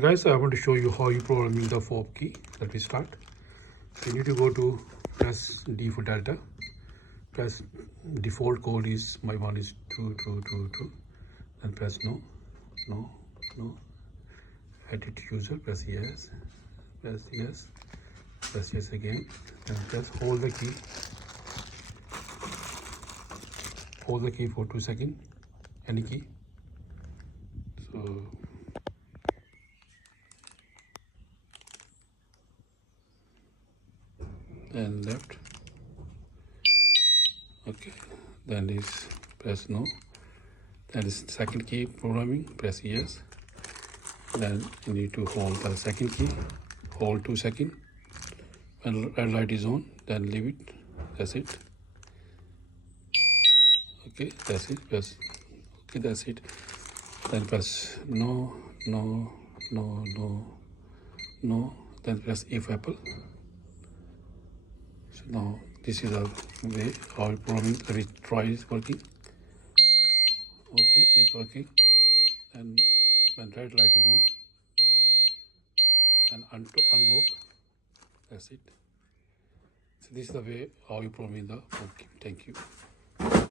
Guys, I want to show you how you programming the fob key. Let me start. You need to go to press D for Delta. Press default code is my one is 2222. Then press no. Edit user. Press yes. Press yes. Press yes again. Then press hold the key. Hold the key for 2 seconds. Any key. So. Then left. Okay, then is press no. Then is second key programming, press yes. Then you need to hold the second key, hold 2 seconds. When red light is on, then leave it. That's it. Okay, that's it. Press. Okay, that's it. Then press no. Then press if apple. So now this is the way our programming. Let me try it working. Okay, it's working. And when red light is on, and unlock. That's it. So this is the way how you program the fob key. Thank you.